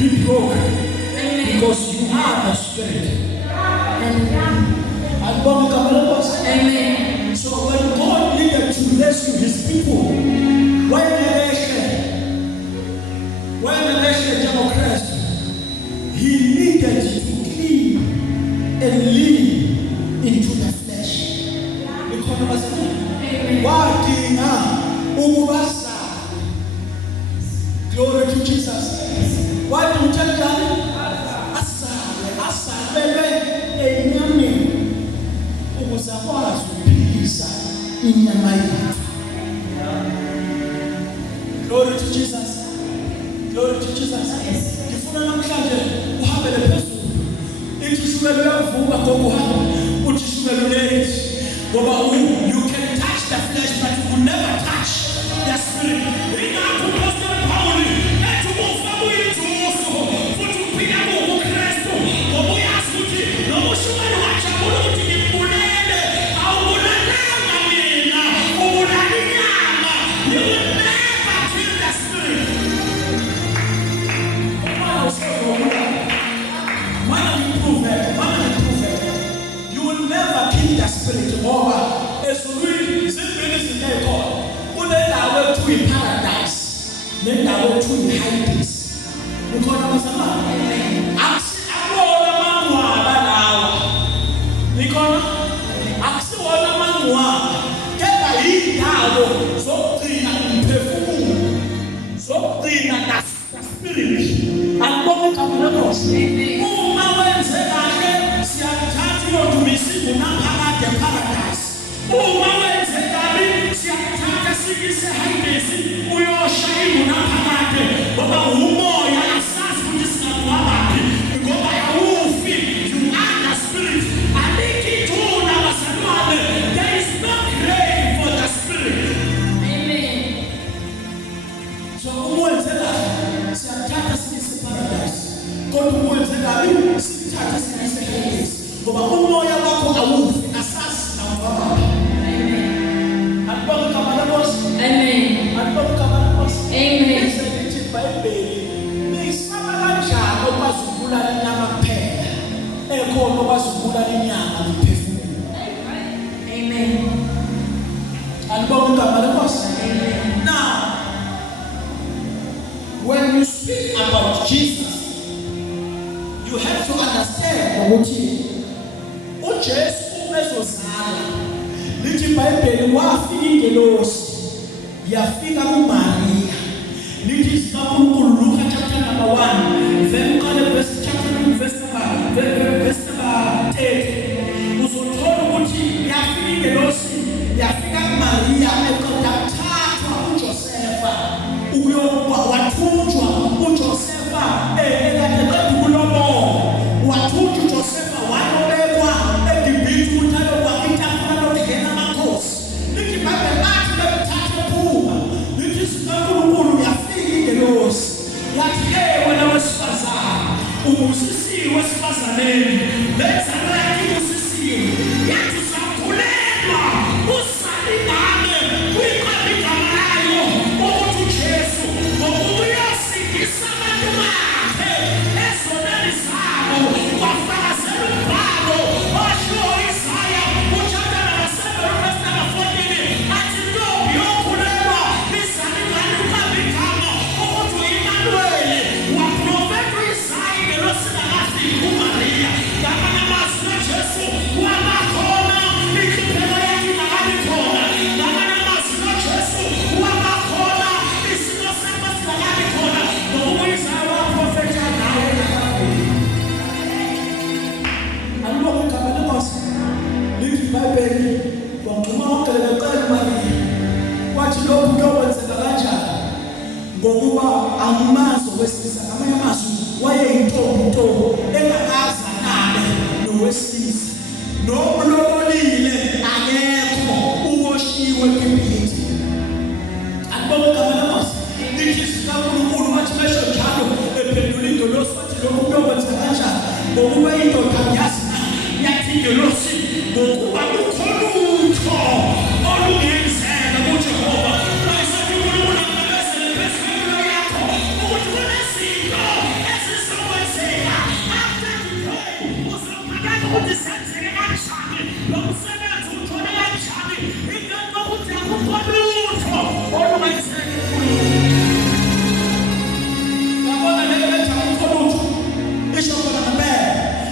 be broken. Because you are the Spirit. Amen. So when God needed to rescue His people, when they shared democracy, He needed to clean and lean into the flesh. Because glory to Jesus. Why do you tell them? Glory to Jesus. Glory to Jesus. Ngifuna namhlanje uhambe lephezulu. Ithishumelo yavuka kokuhamba. Uthishumelo ngoba you can touch the flesh but you will never touch the spirit. Then I will to hide this. Because I was when you speak about Jesus, you have to understand what Jesus umezozala. Lithi iBhayibheli wafika ingelosi yafika kuMaria. Lithi isankulunkulu Luka chapter number 1 verse chapter verse number 10. Uzothola ukuthi yafika ingelosi yafika kuMaria eqondathathwa uJosefa ukuyoba wathunjwa uJosefa ekade kulomo wathunjwa uJosefa walobekwa eGibhithe uthalo kwakitafuna lokungena amakhosi. Lithi iBhayibheli bathi bethatha phuma. Lithi isinkulunkulu yafika ingelosi yathi wena wesifazane ubusisiwe wesifazaneni benza lakhe ubusisiwe yathi sakhulelwa usali ngame kwiqhabi igama ukuthi uJesu ngokuya sikisa abantu bakhe ezonani zabo wafakazela umbhalo osho Isaya uchapter number 7 verse number 14 athi ntombi yokhulelwa lisali ngani uqhabi igama ukuthi uImmanuel waprofeta Isaya ngelosi lakafika uMaria ngama namazwi kaJesu wabakhona ikhiphelo yakhe ngakabi khona ngama namazwi kaJesu wabakhona isimo sakho singakabi khona ngoba uIsaya waprofeta nawe alibona igama lenkosi lithi iBhayibheli wangxuma wonke leqala uMaria wathi lokhu kuyokwenzeka kanjani ngokuba amazo wesilisa ngamanye amazwi wayeyintombi engakazanane nowesilisa nomlobolile akekho uboshiwe eGibhithe. Alibona igama lenkosi lithi isankulunkulu wathi besho njalo ephendula ingelosi wathi lokhu kuyokwenzeka kanjani ngokuba indoda yazi yathi ingelosi ngokuba kukhona utho olungenzeka kuJehova wayesathi uNkulunkulu angabezele phezu kwempilo yakho ukuthi kunezinto